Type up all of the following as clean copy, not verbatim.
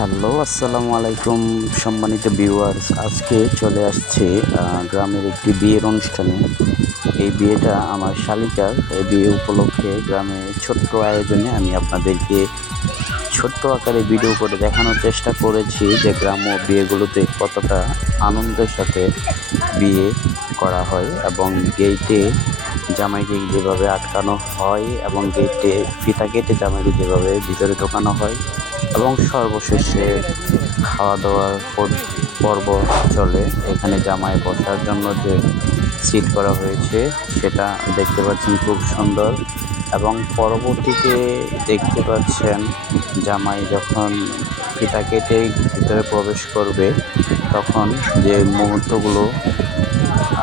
Hello, আসসালামু আলাইকুম সম্মানিত ভিউয়ার্স। আজকে চলে আসছে গ্রামের একটি বিয়ের অনুষ্ঠানে। এই বিয়েটা আমার শালিকার। এই বিয়ে উপলক্ষে গ্রামে ছোট্ট আয়োজনে আমি আপনাদেরকে ছোট্ট আকারে ভিডিও করে দেখানোর চেষ্টা করেছি যে গ্রাম্য বিয়েগুলোতে কতটা আনন্দের সাথে বিয়ে করা হয় এবং গেটে জামাইকে যেভাবে আটকানো হয় এবং গেটে ফিতা কেটে জামাইকে যেভাবে ভিতরে ঢোকানো হয় এবং সর্বশেষে খাওয়া দাওয়ার পর্ব চলে। এখানে জামাই বসার জন্য যে সিট করা হয়েছে সেটা দেখতে পাচ্ছেন খুব সুন্দর এবং পরবর্তীতে দেখতে পাচ্ছেন জামাই যখন ফিতা কেটে ভিতরে প্রবেশ করবে তখন যে মুহূর্তগুলো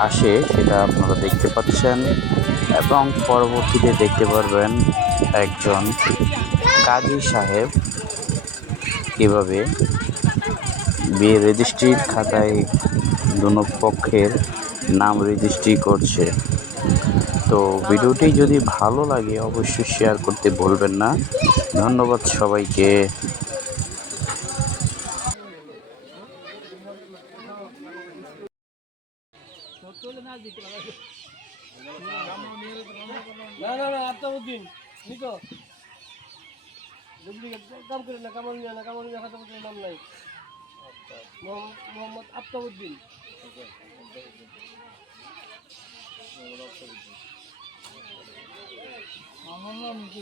আসে সেটা আপনারা দেখতে পাচ্ছেন এবং পরবর্তীতে দেখতে পারবেন একজন কাজী সাহেব কীভাবে বিয়ে রেজিস্ট্রির খাতায় দুনো পক্ষের নাম রেজিস্ট্রি করছে। তো ভিডিওটি যদি ভালো লাগে অবশ্যই শেয়ার করতে ভুলবেন না। ধন্যবাদ সবাইকে। না না না আফতাবউদ্দিন নিকো ডুপ্লিকেট কাম করে না কামাল নিয়ে না কামাল নিয়ে খাতাপত্রের নাম নাই মোহাম্মদ আফতাবউদ্দিন আমার নাম কি